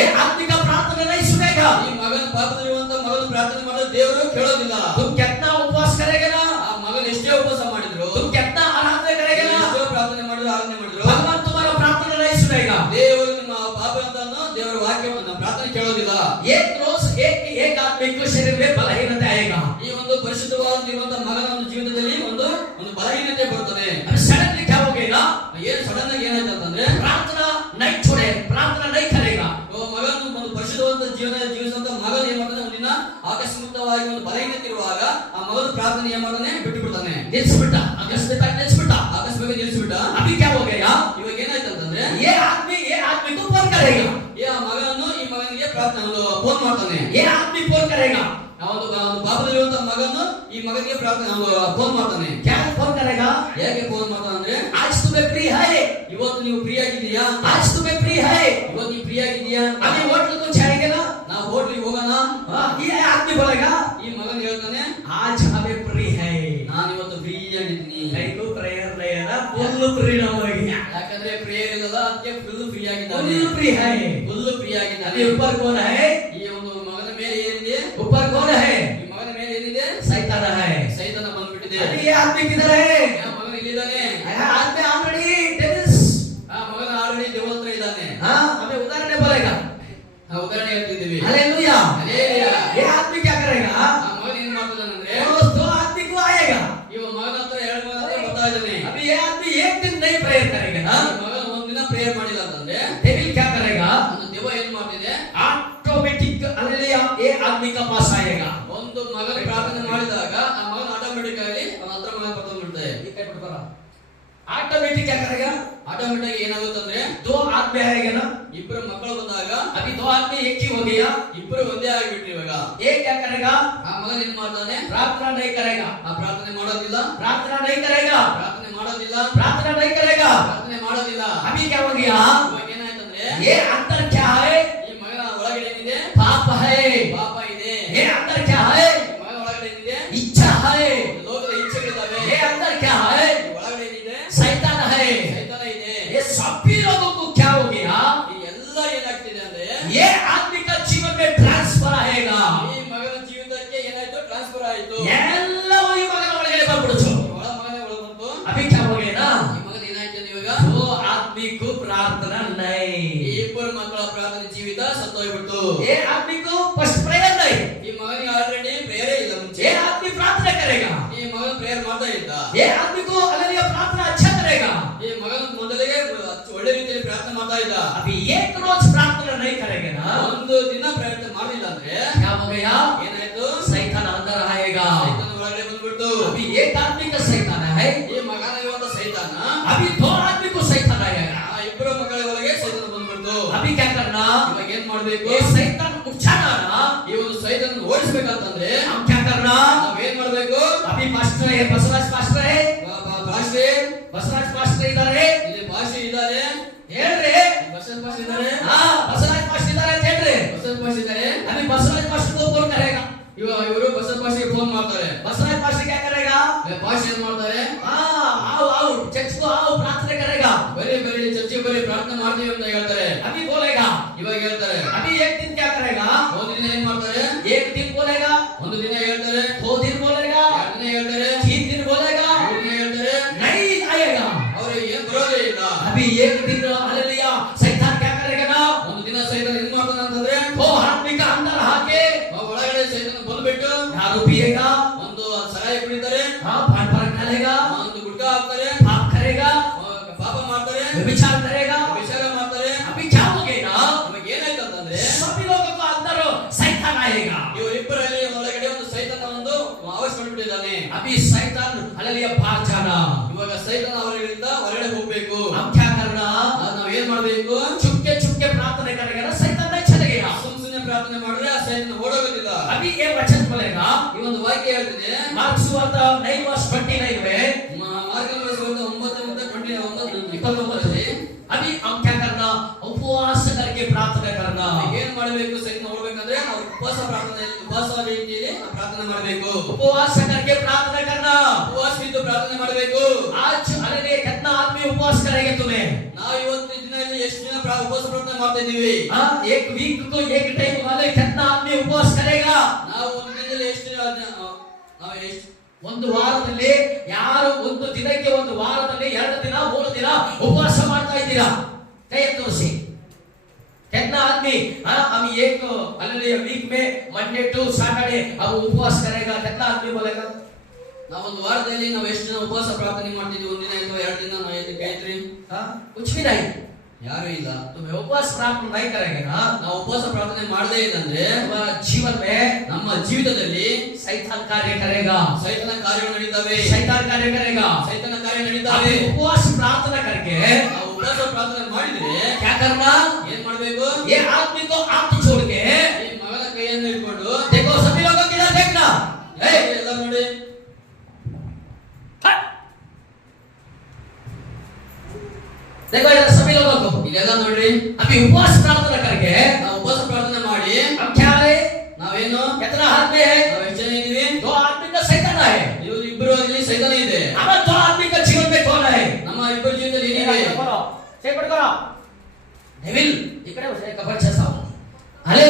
ಏ ಆತ್ಮಿಕ प्रार्थना नहीं ಈ ಮಗನ ಪಾಪದಲ್ಲಿರುವಂತ ಮಗನ ಪ್ರಾರ್ಥನೆ ಮಾಡಿದ್ರೆ ದೇವರು ಕೇಳೋದಿಲ್ಲ. तुम कितना ಉಪವಾಸ करेगा ಆ ಮಗನ ಎಷ್ಟೇ ಉಪವಾಸ ಮಾಡಿದ್ರು तुम कितना आराधना करेगा ಎಷ್ಟೋ ಪ್ರಾರ್ಥನೆ ಮಾಡಿದ್ರು ಆರಾಧನೆ ಮಾಡಿದ್ರು. भगवान तुम्हारा प्रार्थना नहीं ದೇವರು ನಿಮ್ಮ ಪಾಪ ಅಂತ ದೇವರ ವಾಕ್ಯವನ್ನು ಪ್ರಾರ್ಥನೆ ಕೇಳೋದಿಲ್ಲ. ಏಕ್ रोज एक ಏಕ ಆತ್ಮಿಕ को ಬಲಹೀನತೆ में ಈ ಒಂದು ಪರಿಶುದ್ಧವಾಗಿರುವಂತ ಮಗನ ಒಂದು ಒಂದು ಒಂದು ಬಲಹೀನತೆ ಬರುತ್ತದೆ ಸಡನ್ सडनली ಏನು ಸಡನ್ ಆಗಿ ಏನಾಯ್ತು ಅಂತಂದ್ರೆ प्रार्थना ನೈಟ್ छोड़े प्रार्थना ಏನ್ ಬಿಟ್ಟು ಬಿಡ್ತಾನೆ ನಿಲ್ಸ್ಬಿಟ್ಟ ಅಕಸ್ಮಿತ ನಿಲ್ಸ್ಬಿಟ್ಟ ಅಕಸ್ಮಿತ ನಿಲ್ಸ್ಬಿಟ್ಟ ಅದಕ್ಕೆ ಹೋಗ್ಯ ಇವಾಗ ಏನಾಯ್ತು ಅಂತಂದ್ರೆ ಏ ಆದ್ಮಿ ಏ ಆದ್ಮಿ ಫೋನ್ ಕರೆ ಈಗ ಏ ಮಗನು ಈ ಮಗನಿಗೆ ಪ್ರಾರ್ಥನೆ ಫೋನ್ ಮಾಡ್ತಾನೆ. ಏ ಆದ್ಮಿ ಫೋನ್ ಕರೆ ಈಗ ಅವನು ಬಾಬದಲ್ಲಿರುವಂತ ಮಗನು ಈ ಮಗನಿಗೆ ಪ್ರಾರ್ಥನೆ ಫೋನ್ ಮಾಡ್ತಾನೆ. ಕ್ಯಾಕ್ ಫೋನ್ ಕರೆಗ? ಹೇಗೆ ಫೋನ್ ಮಾಡ್ತಾನೆ ಅಂದ್ರೆ ಆಜ್ ತುಮೆ ಫ್ರೀ ಹೈ. ಇವತ್ತು ನೀವು ಫ್ರೀ ಆಗಿದೀಯಾ ಆಜ್ ತುಮೆ ಫ್ರೀ ಹೈ. ಇವತ್ತು ನೀವು ಫ್ರೀ ಆಗಿದೀಯಾ ಅದೇ ಹೋಟ್ಲ್ ಚಾಯಿಗೆಲ್ಲ ನಾವು ಹೋಟ್ಲಿಗೆ ಹೋಗೋಣ. ಈ ಆದ್ಮಿ ಬರಗ? ಈ ಮಗನ್ ಹೇಳ್ತಾನೆ ಫುಲ್ ಫ್ರೀ ನಮಗೆ ಯಾಕಂದ್ರೆ ಪ್ರೇಯರ್ ಇಲ್ಲದ ಅದಕ್ಕೆ ಫುಲ್ ಫ್ರೀ ಆಗಿದ್ದಾರೆ ಫುಲ್ ಫ್ರೀ ಹೈ. ಫುಲ್ ಫ್ರೀ ಆಗಿದ್ದಾರೆ ಈ ಉಪರ್ ಕೋನ ಹೈ. ಈ ಒಂದು ಮಗನ ಮೇಲೆ ಏನಿದೆ? ಉಪ್ಪರ್ ಕೋನ ಹೈ. ಈ ಮಗನ ಮೇಲೆ ಏನಿದೆ? ಸೈತಾನ ಹೈ. ಸೈತಾನ ಬಂದ್ಬಿಟ್ಟಿದೆ. ಅಲ್ಲಿ ಆತ್ಮಿಕ ಇದ್ದಾರೆ ಮಗನ ಇಲ್ಲಿದ್ದಾನೆ? ಆತ್ಮ ಆಟೋಮೆಟಿಕ್ ಏನಾಗುತ್ತಂದ್ರೆ ದೋ ಆತ್ಮೆ ಹೇಗೆನ? ಇಬ್ಬರು ಮಕ್ಕಳು ಬಂದಾಗ ಅಭಿ ದೋ ಆತ್ಮೆ ಹೆಚ್ಚಿ ಹೋಗಿಯ? ಇಬ್ಬರು ಒಂದೇ ಆಗಿಬಿಟ್ರಿ ಇವಾಗ. ಏಕೆ ಕರೆಗ? ಆ ಮಗ ಏನ್ ಮಾಡ್ತಾನೆ? ಪ್ರಾರ್ಥನಾ ನೈ ಕರೆಗ. ಆ ಪ್ರಾರ್ಥನೆ ಮಾಡೋದಿಲ್ಲ. ಪ್ರಾರ್ಥನಾ ನೈ ಕರೆಗ. ಪ್ರಾರ್ಥನೆ ಮಾಡೋದಿಲ್ಲ. ಪ್ರಾರ್ಥನಾ ನೈ ಕರೆಗ. ಪ್ರಾರ್ಥನೆ ಮಾಡೋದಿಲ್ಲ. ಅಭಿ ಕ್ಯಾ ಹೋಗಿಯ? ಏನಾಯ್ತಂದ್ರೆ ಏ ಬಂತು अभी क्या हो गया ना ಈ ಮಗನ ಏನಾಯ್ತು ಇವಾಗ वो आदमी को प्रार्थना ಈ नहीं ಇಬ್ಬರು ಮಕ್ಕಳ ಪ್ರಾರ್ಥನೆ ಜೀವಿತ ಸತ್ತೋಗ್ಬಿಡ್ತು ये आदमी को फर्स्ट प्रेयर नहीं ಈ ಮಗನಿಗೆ ಆಲ್ರೆಡಿ ಪ್ರೇಯರೇ ಇಲ್ಲ ಮುಂಚೆ ये आदमी प्रार्थना करेगा ಈ ಮಗನ ಪ್ರೇಯರ್ ಮಾಡ್ತಾ ಇದ್ದ ये आदमी को हालेलुया प्रार्थना अच्छा करेगा ಈ ಮಗನ ಮೊದಲಿಗೆ ಒಳ್ಳೆ ರೀತಿಯಲ್ಲಿ ಪ್ರಾರ್ಥನೆ ಮಾಡ್ತಾ ಇದ್ದ अभी एक रोज ಮಾಡ್ಬೇಕು ये शैतान उठाना ना ಈ ಒಂದು ಸೈತಾನ ಓಡಿಸ್ಬೇಕಂತಂದ್ರೆ हम क्या करना ನಾವ್ ಏನ್ ಮಾಡ್ಬೇಕು अभी पास्टर है बसराज पास्टर है ಬ- ಬ- ಭಾಷೆ बसराज पास्टर इधर है ಇಲ್ಲಿ ಭಾಷೆ ಇದ್ದಾರೆ ಹೇಳ್ರಿ ಬಸವನ್ ಭಾಷೆ ಇದ್ದಾರೆ हाँ बसराज पास्टर इधर है ಹೇಳ್ರಿ ಬಸವನ್ ಭಾಷೆ ಇದ್ದಾರೆ अभी बसराज पास्टर को कौन करेगा ಇವ ಇವರು ಬಸವನ್ ಭಾಷೆಗೆ ಫೋನ್ ಮಾಡ್ತಾರೆ बसराज पास्टर क्या करेगा ಏ, ಭಾಷೆ ಏನ್ ಬಿಟ್ಟಿದ್ದಾನೆ ಅಭಿ ಸೈತಾನ್ ಅಲ್ಲಲ್ಲಿಯ ಪಾಚಾರ ಇವಾಗ ಸೈತಾನ್ ಅವರಿಂದ ಹೊರಗಡೆ ಹೋಗ್ಬೇಕು. ಅಂತ್ಯಾಕರಣ ನಾವ್ ಏನ್ ಮಾಡ್ಬೇಕು? ಚುಕ್ಕೆ ಚುಕ್ಕೆ ಪ್ರಾರ್ಥನೆ ಕಡೆಗೆ ಸೈತಾನ್ ಚೆನ್ನಗೆ ಸುಮ್ಮನೆ ಪ್ರಾರ್ಥನೆ ಮಾಡಿದ್ರೆ ಆ ಸೈತಾನ ಓಡೋಗುತ್ತಿಲ್ಲ ಅಭಿ ಏನ್ ವಚನ ಬಲೆಗ ಈ ಒಂದು ವಾಕ್ಯ ಹೇಳ್ತಿದೆ. ಮಾರ್ಕ್ ಸುವಾರ್ತ ನೈವಾಸ್ ಪ್ರಾರ್ಥನೆ ಮಾಡಬೇಕು उपवास करके प्रार्थना करना ಉಪವಾಸ ಇದ್ದು ಪ್ರಾರ್ಥನೆ ಮಾಡಬೇಕು आज अरे कितना आदमी उपवास करेंगे तुम्हें ನಾವು ಇವತ್ತು ದಿನದಲ್ಲಿ ಎಷ್ಟು ದಿನ ಪ್ರಾ- ಉಪವಾಸ ಪ್ರಾರ್ಥನೆ ಮಾಡ್ತಾ ಇದೀವಿ हाँ एक वीक को एक टाइम वाले कितना आदमी उपवास करेगा ನಾವು ಒಂದು ದಿನದಲ್ಲಿ ಎಷ್ಟು ದಿನ ಅದ್ನ- ಆ, ನಾವು ಎಷ್ಟು ಒಂದು ವಾರದಲ್ಲಿ ಯಾರು ಒಂದು ದಿನಕ್ಕೆ ಒಂದು ವಾರದಲ್ಲಿ ಎರಡು ದಿನ ಮೂರು ದಿನ ಉಪವಾಸ ಮಾಡ್ತಾ ಇದ್ದೀರಾ ಕೈ ತೋರಿಸಿ कितना आदमी हाँ हम एक हालेलुया वीक में मंडे टू सैटरडे अब उपवास करेगा कितना आदमी बोलेगा ನಾವೊಂದು ವಾರದಲ್ಲಿ ನಾವು ಎಷ್ಟು ಜನ ಉಪವಾಸ ಪ್ರಾರ್ಥನೆ ಮಾಡ್ತಿದ್ವಿ ಒಂದಿನ ಅಥವಾ ಎರಡು ದಿನ ನಾವು ಎದ್ದು ಕೈತ್ರಿ हाँ कुछ भी नहीं ಯಾರು ಇಲ್ಲ तुम्हें उपवास प्रार्थना नहीं करेंगे ना ನಾವು ಉಪವಾಸ ಪ್ರಾರ್ಥನೆ ಮಾಡದೇ ಇದ್ದಂದ್ರೆ तुम्हारा जीवन में ನಮ್ಮ ಜೀವಿತದಲ್ಲಿ शैतान कार्य करेगा ಸೈತನ ಕಾರ್ಯಗಳು ನಡೀತವೆ शैतान कार्य करेगा ಸೈತನ ಕಾರ್ಯ ನಡೀತಾವೆ आप उपवास प्रार्थना करके ನಾವು ಉಪವಾಸ ಪ್ರಾರ್ಥನೆ ಮಾಡಿದ್ರೆ क्या करना ಏನ್ ಮಾಡ್ಬೇಕು ये आदमी को हाथ छोड़ के ಈ ಮಗನ ಕೈಯನ್ನು ಹಿಡ್ಕೊಂಡು देखो सभी लोगों की तरफ देखना ಏ, ए, ಎಲ್ಲ ನೋಡಿ हट। देखो इधर सभी लोगों को ಇದೆಲ್ಲ ನೋಡ್ರಿ अभी उपवास प्रार्थना करके ನಾವು ಉಪವಾಸ ಪ್ರಾರ್ಥನೆ ಮಾಡಿ हम क्या है ನಾವೇನು कितना हाथ में है కవర్ చేస్తాము. అలే